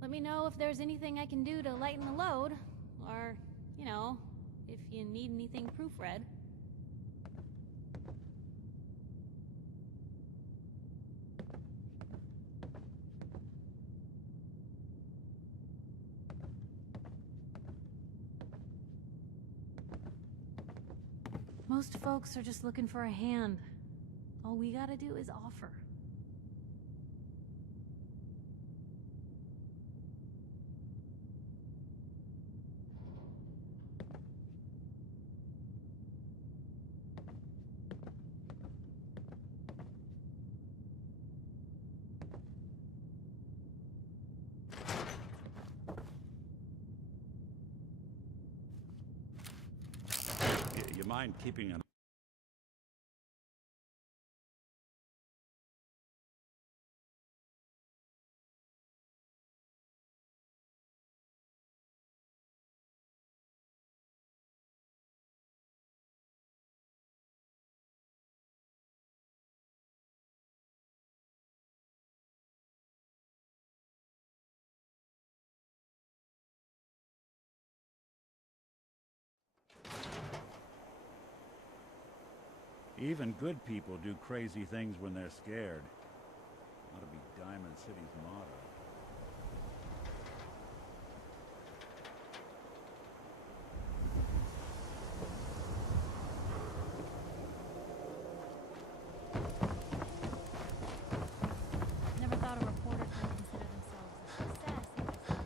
Let me know if there's anything I can do to lighten the load. Or, you know, if you need anything proofread. Most folks are just looking for a hand. All we gotta do is offer. You mind keeping an Even good people do crazy things when they're scared. Ought to be Diamond City's motto. Never thought a reporter could consider themselves a success if they saw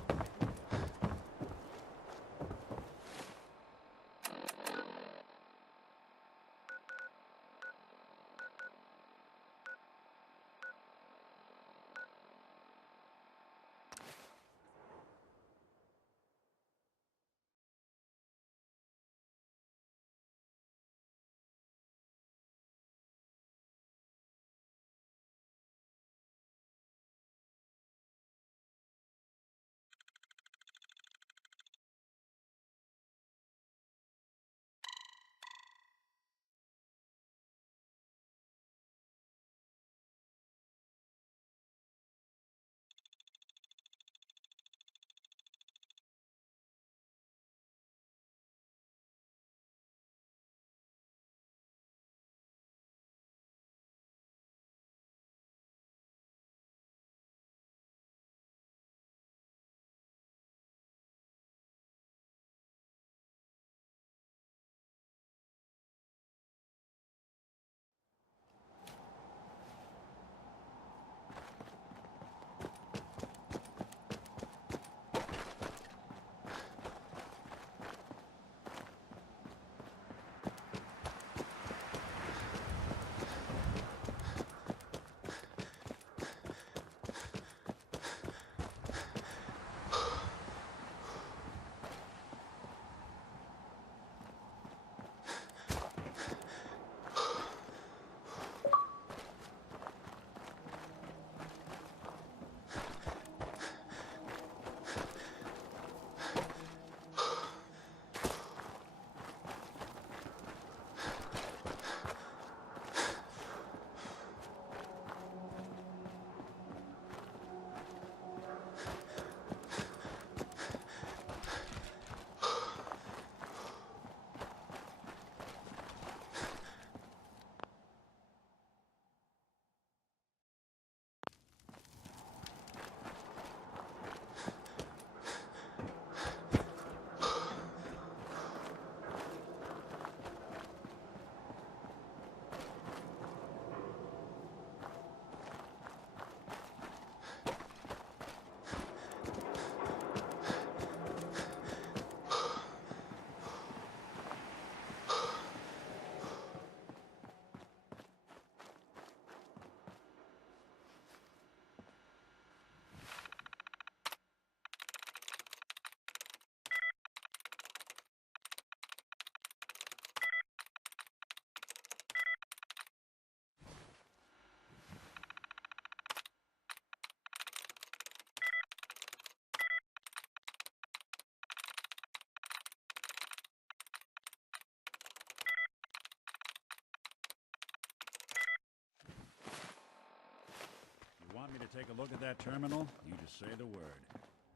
You want me to take a look at that terminal? You just say the word.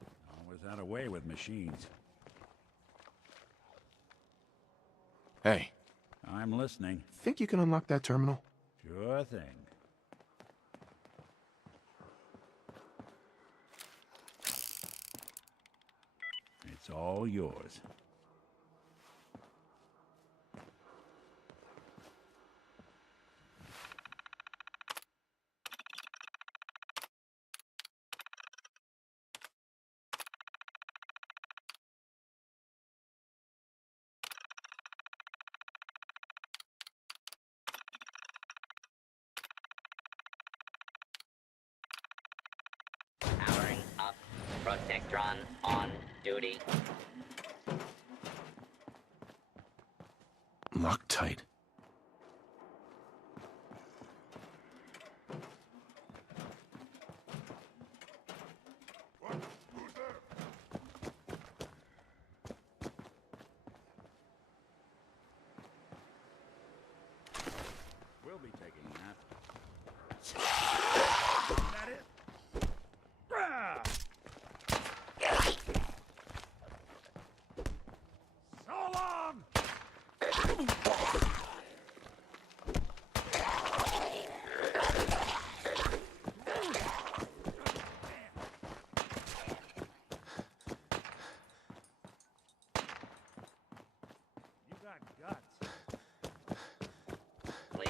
knows how to weigh with machines. Hey, I'm listening. think you can unlock that terminal? Sure thing. It's all yours. Powering up. Protectron on duty. Loctite. We'll be taking that. Is that it? Rah! So long! You got guts. Please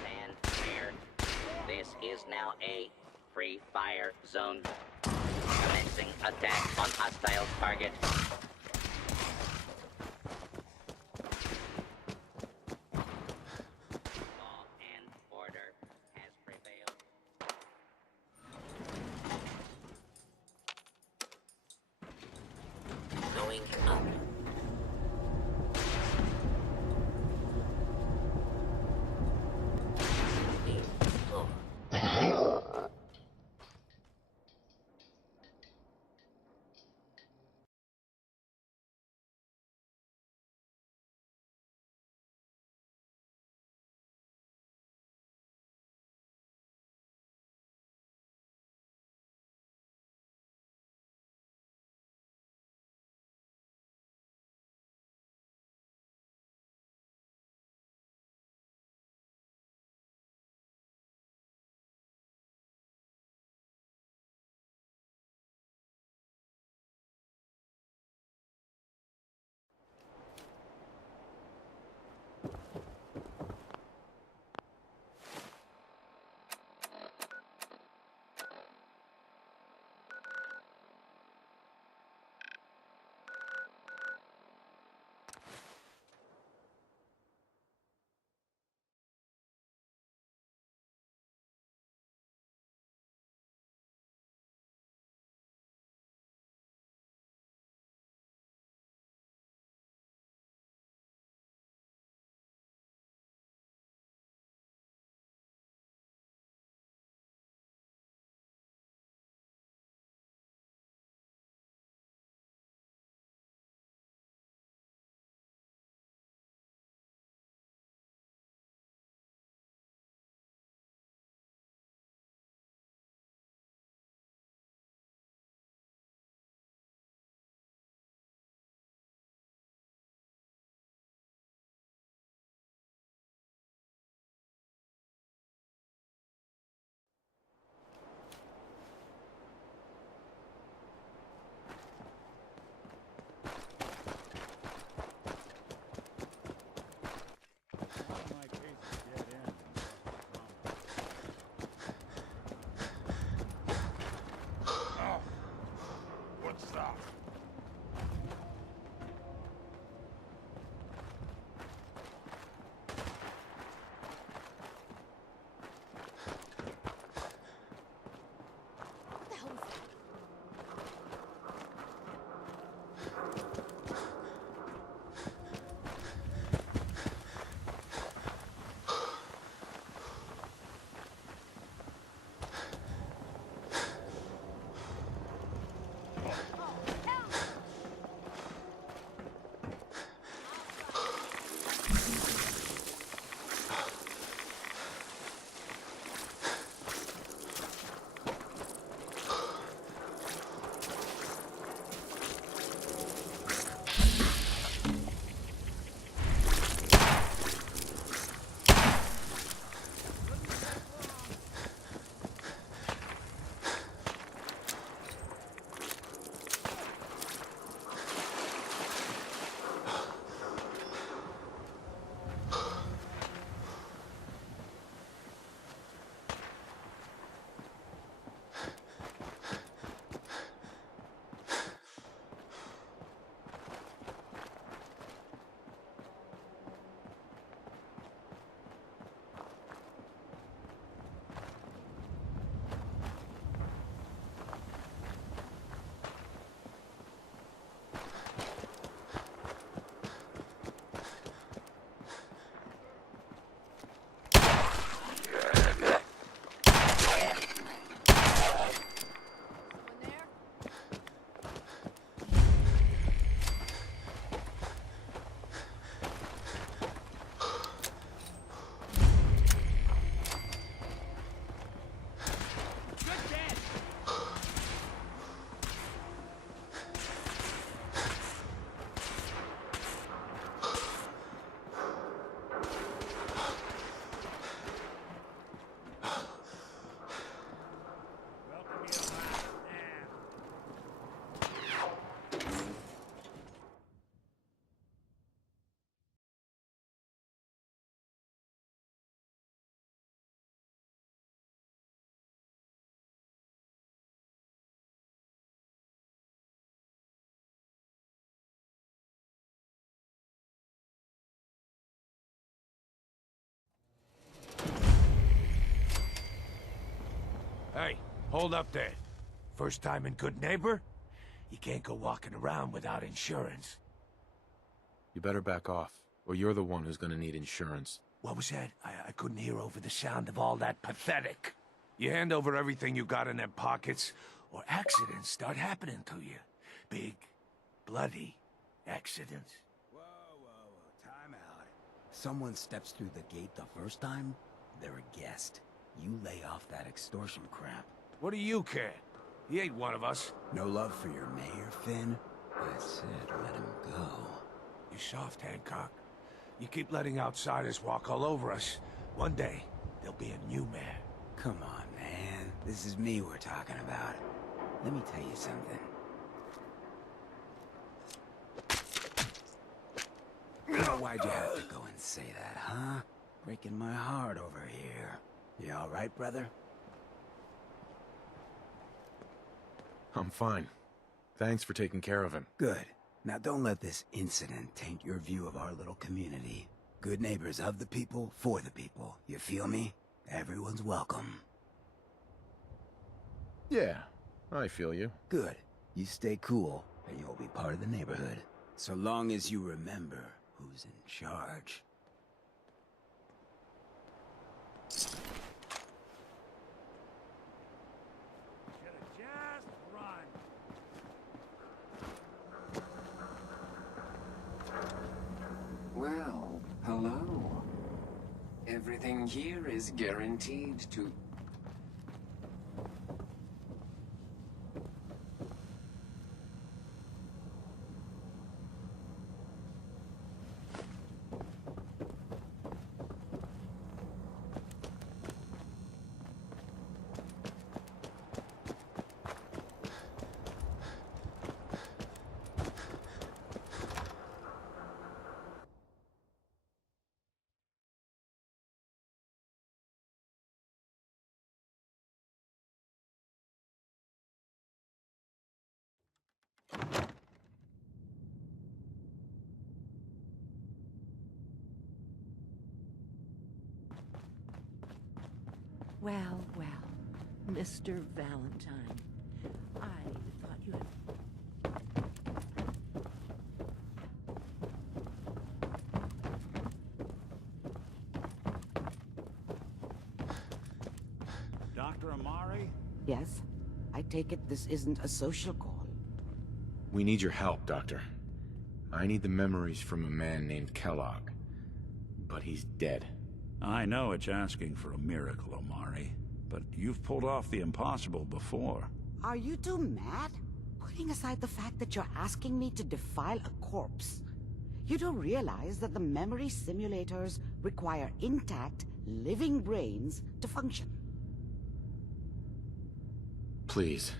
stand clear. This is now a free fire zone. Commencing attack on hostile target. Law and order has prevailed. Going up. My case is dead end. Oh, what's that? What the hell was that? Oh, Hold up there. First time in Good Neighbor? You can't go walking around without insurance. You better back off, or you're the one who's gonna need insurance. What was that? I couldn't hear over the sound of all that pathetic. You hand over everything you got in them pockets, or accidents start happening to you. Big, bloody accidents. Whoa, time out. Someone steps through the gate the first time, they're a guest. You lay off that extortion crap. What do you care? He ain't one of us. No love for your mayor, Finn? I said let him go. You soft, Hancock. You keep letting outsiders walk all over us. One day, there'll be a new mayor. Come on, man. This is me we're talking about. Let me tell you something. Why'd you have to go and say that, huh? Breaking my heart over here. You all right, brother? I'm fine. Thanks for taking care of him. Good. Now don't let this incident taint your view of our little community. Good neighbors of the people, for the people. You feel me? Everyone's welcome. Yeah, I feel you. Good. You stay cool, and you'll be part of the neighborhood. So long as you remember who's in charge. Should've just run. Well, hello. Everything here is guaranteed to... Well, well, Mr. Valentine, I thought you had... Dr. Amari? Yes? I take it this isn't a social call. We need your help, Doctor. I need the memories from a man named Kellogg. But he's dead. I know it's asking for a miracle, Omari, but you've pulled off the impossible before. Are you two mad? Putting aside the fact that you're asking me to defile a corpse, you do realize that the memory simulators require intact, living brains to function. Please.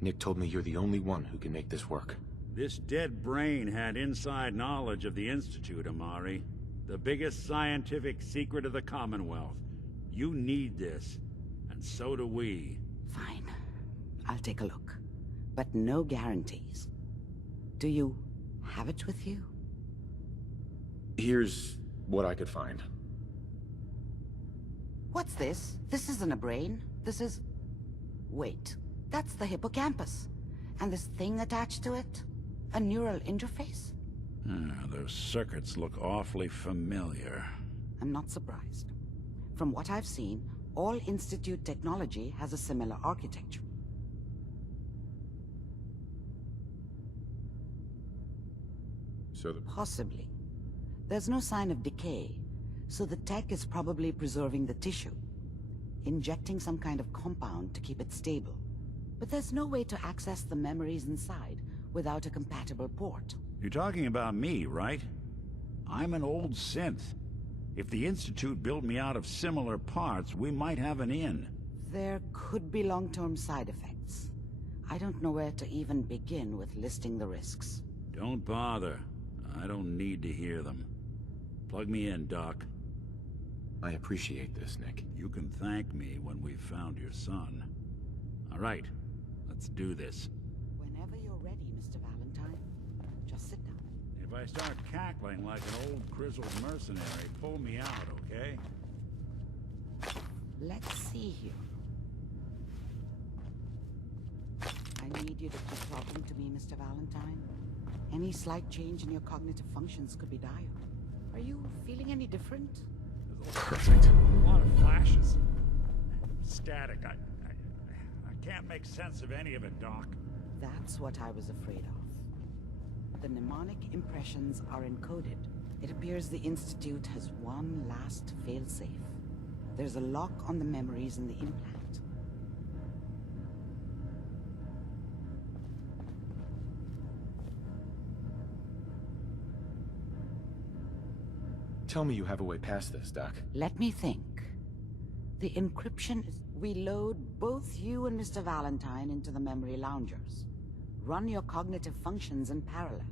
Nick told me you're the only one who can make this work. This dead brain had inside knowledge of the Institute, Amari. The biggest scientific secret of the Commonwealth. You need this, and so do we. Fine. I'll take a look. But no guarantees. Do you have it with you? Here's what I could find. What's this? This isn't a brain. This is... Wait. That's the hippocampus. And this thing attached to it? A neural interface? Those circuits look awfully familiar. I'm not surprised. From what I've seen, all Institute technology has a similar architecture. So the... Possibly. There's no sign of decay, so the tech is probably preserving the tissue, injecting some kind of compound to keep it stable. But there's no way to access the memories inside without a compatible port. You're talking about me, right? I'm an old synth. If the Institute built me out of similar parts, we might have an in. There could be long-term side effects. I don't know where to even begin with listing the risks. Don't bother. I don't need to hear them. Plug me in, Doc. I appreciate this, Nick. You can thank me when we've found your son. All right, let's do this. Whenever you're ready, Mr. Valentine, just sit down. If I start cackling like an old grizzled mercenary, pull me out, okay? Let's see here. I need you to keep talking to me, Mr. Valentine. Any slight change in your cognitive functions could be dire. Are you feeling any different? Perfect. A lot of flashes. Static. I can't make sense of any of it, Doc. That's what I was afraid of. The mnemonic impressions are encoded. It appears the Institute has one last failsafe. There's a lock on the memories in the implant. Tell me you have a way past this, Doc. Let me think. The encryption is... We load both you and Mr. Valentine into the memory loungers. Run your cognitive functions in parallel.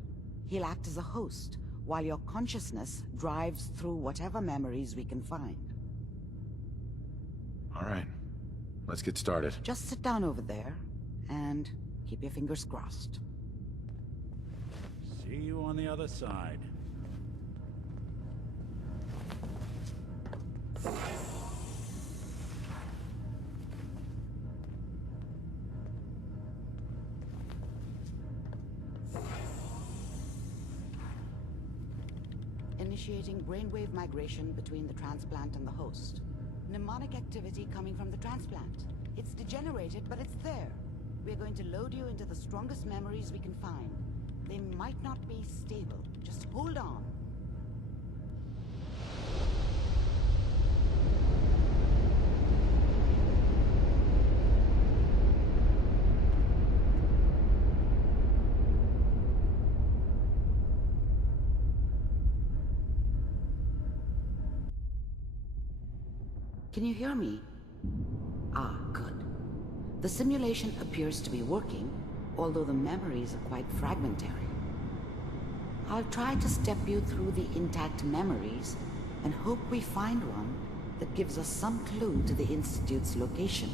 He'll act as a host, while your consciousness drives through whatever memories we can find. All right. Let's get started. Just sit down over there, and keep your fingers crossed. See you on the other side. Initiating brainwave migration between the transplant and the host. Mnemonic activity coming from the transplant. It's degenerated, but it's there. We're going to load you into the strongest memories we can find. They might not be stable. Just hold on. Can you hear me? Ah, good. The simulation appears to be working, although the memories are quite fragmentary. I'll try to step you through the intact memories and hope we find one that gives us some clue to the Institute's location.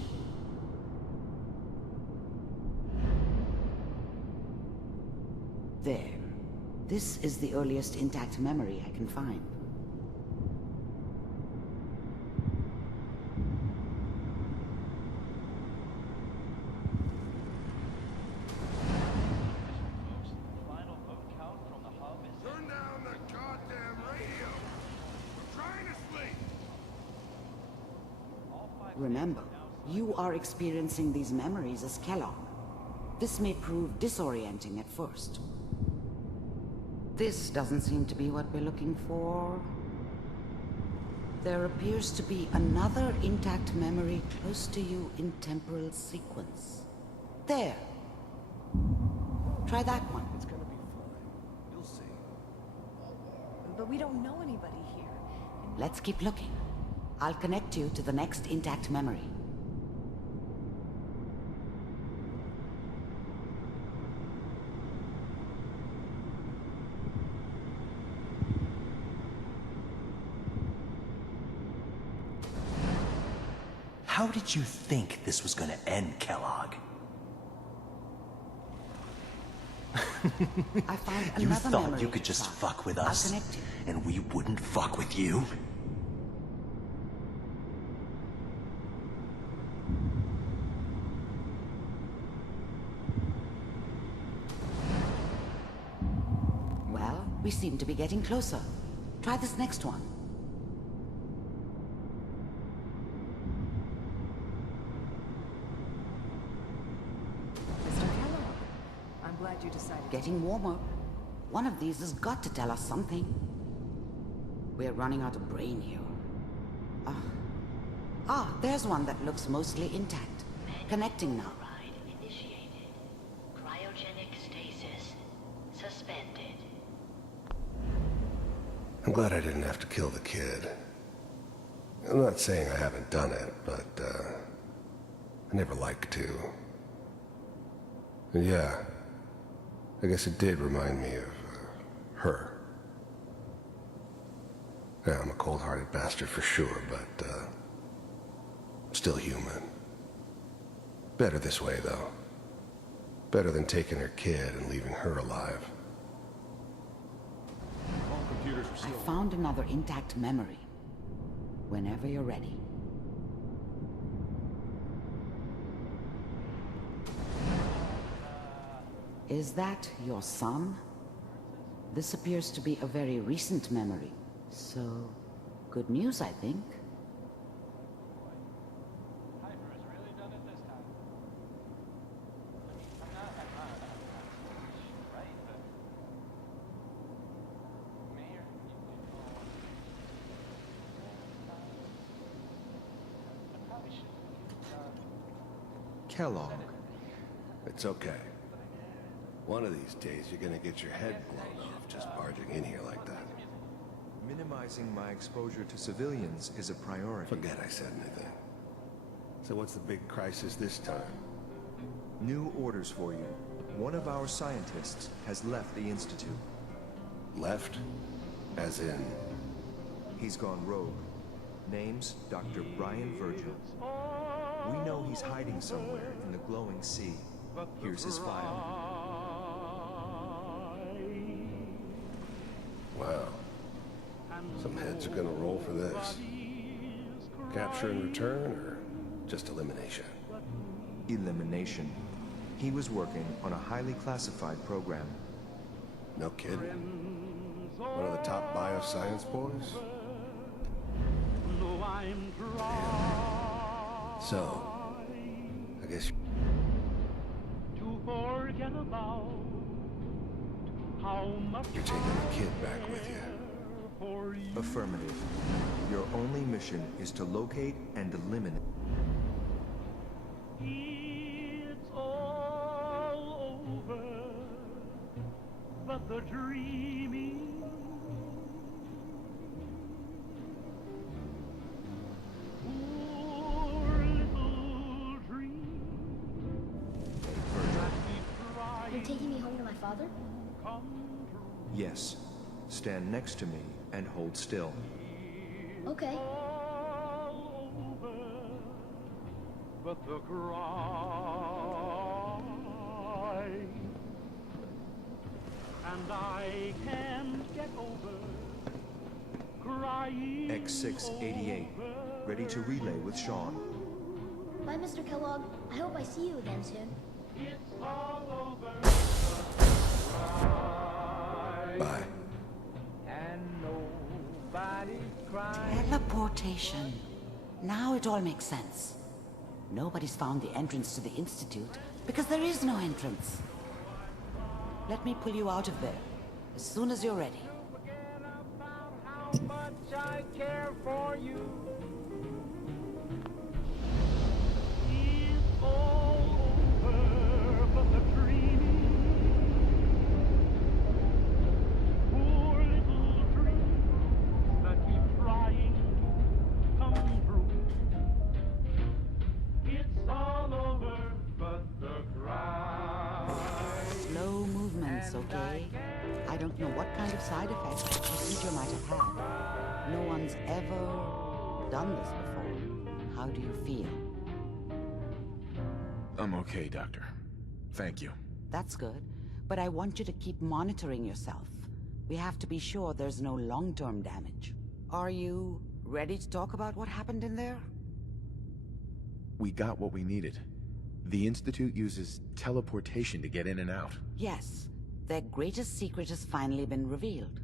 There. This is the earliest intact memory I can find. Remember, you are experiencing these memories as Kellogg. This may prove disorienting at first. This doesn't seem to be what we're looking for. There appears to be another intact memory close to you in temporal sequence. There. Try that one. It's gonna be fine. You'll see. But we don't know anybody here. Let's keep looking. I'll connect you to the next intact memory. How did you think this was gonna end, Kellogg? I found You another thought memory you could just slot. fuck with I'll us, connect you. and we wouldn't fuck with you? Well, we seem to be getting closer. Try this next one. Mr. Kellogg, I'm glad you decided. Getting warmer. One of these has got to tell us something. We're running out of brain here. There's one that looks mostly intact. Connecting now. Ride initiated. Cryogenic stasis suspended. I'm glad I didn't have to kill the kid. I'm not saying I haven't done it, but, I never liked to. And yeah, I guess it did remind me of, her. Yeah, I'm a cold-hearted bastard for sure, but, still human. Better this way, though. Better than taking her kid and leaving her alive. I found another intact memory. Whenever you're ready. Is that your son? This appears to be a very recent memory. So, good news, I think. Kellogg. It's okay. One of these days, you're gonna get your head blown off just barging in here like that. Minimizing my exposure to civilians is a priority. Forget I said anything. So what's the big crisis this time? New orders for you. One of our scientists has left the Institute. Left? As in? He's gone rogue. Name's Dr. Brian Virgil. We know he's hiding somewhere in the glowing sea. Here's his file. Wow. Some heads are gonna roll for this. Capture and return, or just elimination? Elimination. He was working on a highly classified program. No kidding. One of the top bioscience boys? So, I guess you're taking the kid back with you. Affirmative. Your only mission is to locate and eliminate. It's all over, but the dreaming. Poor little dream. You're taking me home to my father? Yes. Stand next to me and hold still. Okay. But the cry, and I can't get over crying. X688, ready to relay with Sean. Bye, Mr. Kellogg. I hope I see you again soon. It's all over. Bye. And nobody crying. Teleportation. Now it all makes sense. Nobody's found the entrance to the Institute because there is no entrance. Let me pull you out of there as soon as you're ready. How much I care for you. It's all over, but the dreaming. Poor little dreams that keep trying to come true. It's all over, but the cry. Slow movements, okay? I don't know what kind of side effects the procedure might have had. No one's ever done this before. How do you feel? I'm okay, Doctor. Thank you. That's good, but I want you to keep monitoring yourself. We have to be sure there's no long-term damage. Are you ready to talk about what happened in there? We got what we needed. The Institute uses teleportation to get in and out. Yes, their greatest secret has finally been revealed.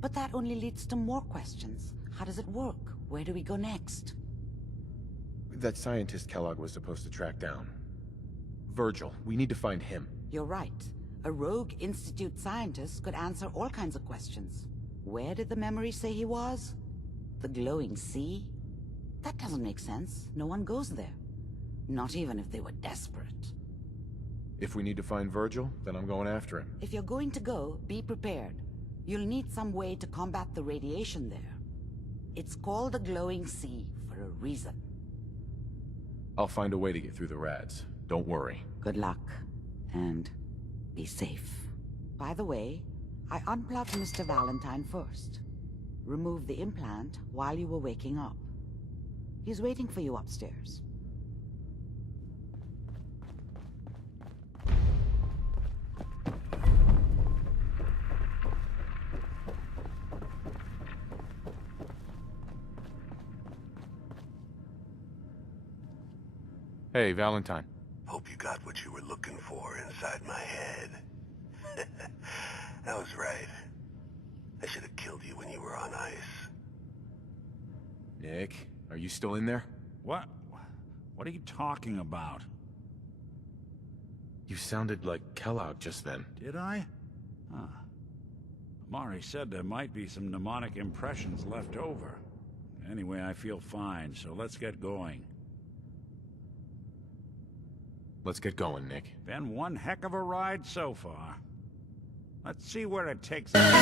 But that only leads to more questions. How does it work? Where do we go next? That scientist Kellogg was supposed to track down. Virgil, we need to find him. You're right. A rogue Institute scientist could answer all kinds of questions. Where did the memory say he was? The glowing sea? That doesn't make sense. No one goes there. Not even if they were desperate. If we need to find Virgil, then I'm going after him. If you're going to go, be prepared. You'll need some way to combat the radiation there. It's called the glowing sea for a reason. I'll find a way to get through the rads. Don't worry. Good luck. And be safe. By the way, I unplugged Mr. Valentine first. Removed the implant while you were waking up. He's waiting for you upstairs. Hey, Valentine. Hope you got what what you were looking for inside my head. I was right. I should have killed you when you were on ice. Nick, are you still in there? What? What are you talking about? You sounded like Kellogg just then. Did I? Huh. Amari said there might be some mnemonic impressions left over. Anyway, I feel fine, so let's get going. Let's get going, Nick. Been one heck of a ride so far. Let's see where it takes us.